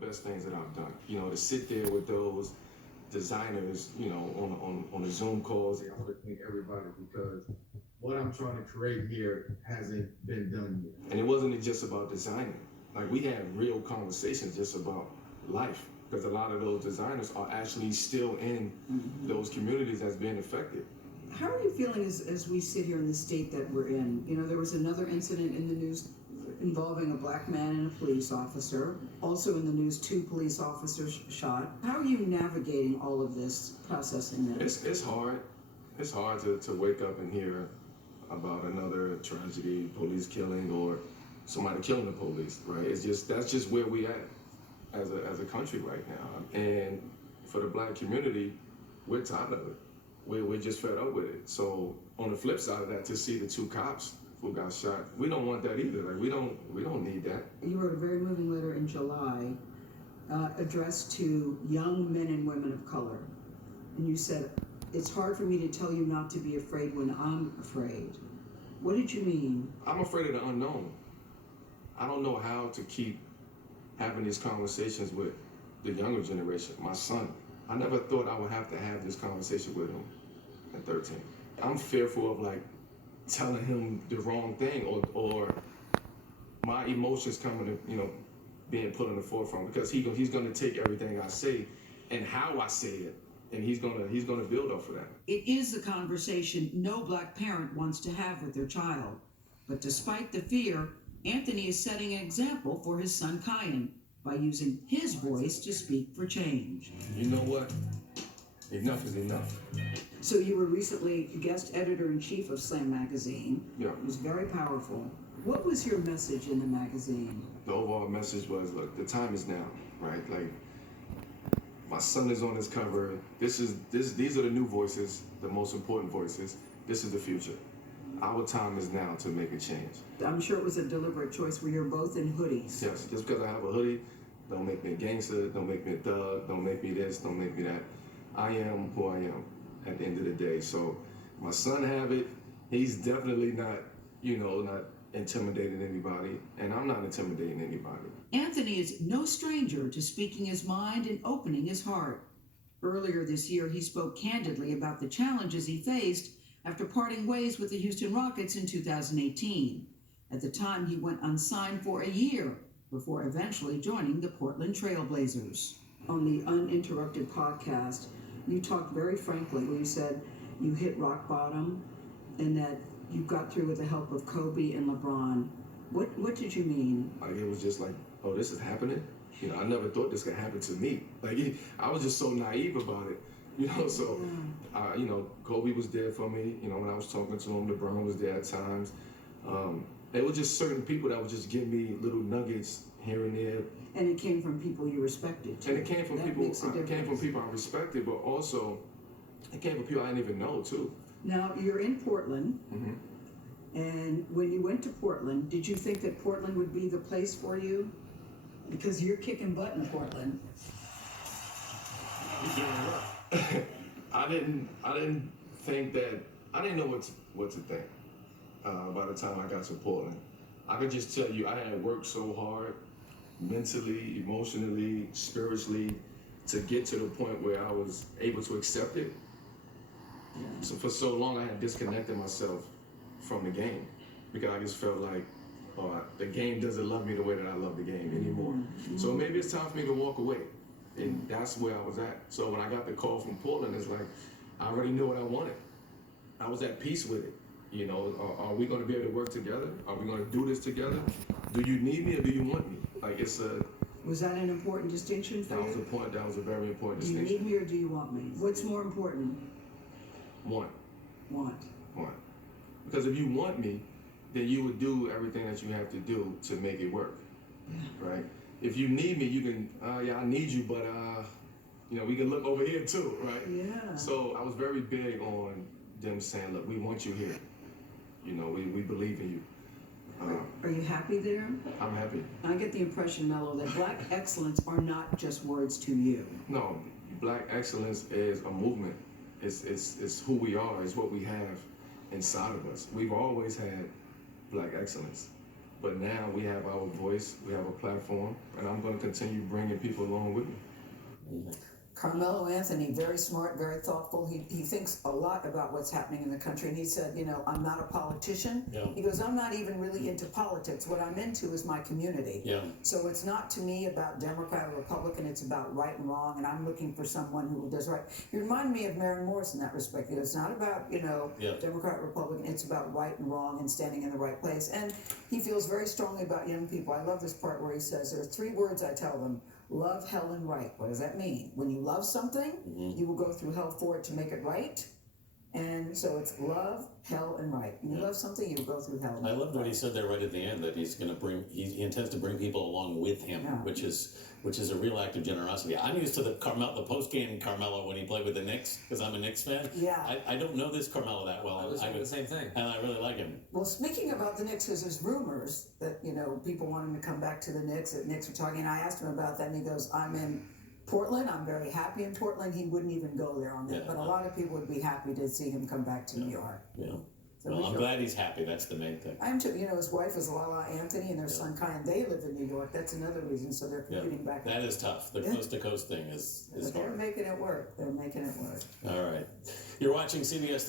best things that I've done. You know, to sit there with those designers, you know, on the Zoom calls. I would thank everybody because what I'm trying to create here hasn't been done yet. And it wasn't just about designing. Like we had real conversations just about life because a lot of those designers are actually still in those communities that's being affected. How are you feeling as we sit here in the state that we're in? You know, there was another incident in the news involving a black man and a police officer. Also in the news, 2 police officers shot. How are you navigating all of this, processing this? It's hard. It's hard to wake up and hear about another tragedy, police killing, or somebody killing the police, right? That's just where we at as a country right now. And for the black community, we're tired of it. We're just fed up with it. So on the flip side of that, to see the 2 cops who got shot, we don't want that either. Like we don't need that. You wrote a very moving letter in July addressed to young men and women of color. And you said, "It's hard for me to tell you not to be afraid when I'm afraid." What did you mean? I'm afraid of the unknown. I don't know how to keep having these conversations with the younger generation, my son. I never thought I would have to have this conversation with him at 13. I'm fearful of like telling him the wrong thing or my emotions coming to, you know, being put in the forefront because he's gonna take everything I say and how I say it, and he's gonna build off of that. It is the conversation no black parent wants to have with their child. But despite the fear, Anthony is setting an example for his son Kyan by using his voice to speak for change. You know what? Enough is enough. So you were recently guest editor-in-chief of Slam magazine. Yeah. It was very powerful. What was your message in the magazine? The overall message was, look, the time is now, right? Like, my son is on this cover. These are the new voices, the most important voices. This is the future. Our time is now to make a change. I'm sure it was a deliberate choice where you're both in hoodies. Yes, just because I have a hoodie, don't make me a gangster, don't make me a thug, don't make me this, don't make me that. I am who I am at the end of the day. So my son have it. He's definitely not, not intimidating anybody, and I'm not intimidating anybody. Anthony is no stranger to speaking his mind and opening his heart. Earlier this year, he spoke candidly about the challenges he faced after parting ways with the Houston Rockets in 2018. At the time, he went unsigned for a year before eventually joining the Portland Trail Blazers. On the Uninterrupted podcast, you talked very frankly when you said you hit rock bottom and that you got through with the help of Kobe and LeBron. What did you mean? Like, it was just like, oh, this is happening? I never thought this could happen to me. Like, I was just so naive about it. So, Kobe was there for me, when I was talking to him. LeBron was there at times. It was just certain people that would just give me little nuggets here and there. And it came from people you respected, too. And it came from people I respected, but also it came from people I didn't even know, too. Now, you're in Portland. Mm-hmm. And when you went to Portland, did you think that Portland would be the place for you? Because you're kicking butt in Portland. I didn't think that. I didn't know what to think by the time I got to Portland. I could just tell you I had worked so hard, mentally, emotionally, spiritually, to get to the point where I was able to accept it. Yeah. So for so long I had disconnected myself from the game because I just felt like the game doesn't love me the way that I love the game anymore. Mm-hmm. So maybe it's time for me to walk away. And that's where I was at. So when I got the call from Portland, it's like, I already knew what I wanted. I was at peace with it. Are we going to be able to work together? Are we going to do this together? Do you need me or do you want me? Like, Was that an important distinction for you? That was a very important distinction. Do you need me or do you want me? What's more important? Want. Want. Because if you want me, then you would do everything that you have to do to make it work, right? If you need me, you can, I need you, but, we can look over here too, right? Yeah. So I was very big on them saying, look, we want you here. We believe in you. Are you happy there? I'm happy. I get the impression, Mello, that Black excellence are not just words to you. No, Black excellence is a movement. It's who we are. It's what we have inside of us. We've always had Black excellence. But now we have our voice, we have a platform, and I'm going to continue bringing people along with me. Carmelo Anthony, very smart, very thoughtful. He thinks a lot about what's happening in the country. And he said, you know, I'm not a politician. Yeah. He goes, I'm not even really into politics. What I'm into is my community. Yeah. So it's not to me about Democrat or Republican. It's about right and wrong. And I'm looking for someone who does right. You remind me of Maren Morris in that respect. It's not about, you know, Yeah. Democrat, Republican. It's about right and wrong and standing in the right place. And he feels very strongly about young people. I love this part where he says, there are 3 words I tell them: love, hell, and right. What does that mean? When you love something, you will go through hell for it to make it right. And so it's love, hell, and right. When you love something, you will go through hell. I loved what he said there right at the end, that he's going to bring, he intends to bring people along with him, Yeah. which is a real act of generosity. I'm used to the post-game Carmelo when he played with the Knicks, because I'm a Knicks fan. Yeah. I don't know this Carmelo that well. I was thinking the same thing. And I really like him. Well, speaking about the Knicks, because there's rumors that, you know, people want him to come back to the Knicks, that Knicks are talking, and I asked him about that, and he goes, I'm in Portland, I'm very happy in Portland. He wouldn't even go there on that, Yeah. but a lot of people would be happy to see him come back to New York. Yeah. So Well, we I'm feel- glad he's happy. That's the main thing. I'm too, you know, his wife is Lala Anthony, and their son Kyan, they live in New York. That's another reason, so they're Yeah. commuting back. That is tough. The Yeah. coast-to-coast thing is But they're hard. making it work. They're making it work. All right. You're watching CBS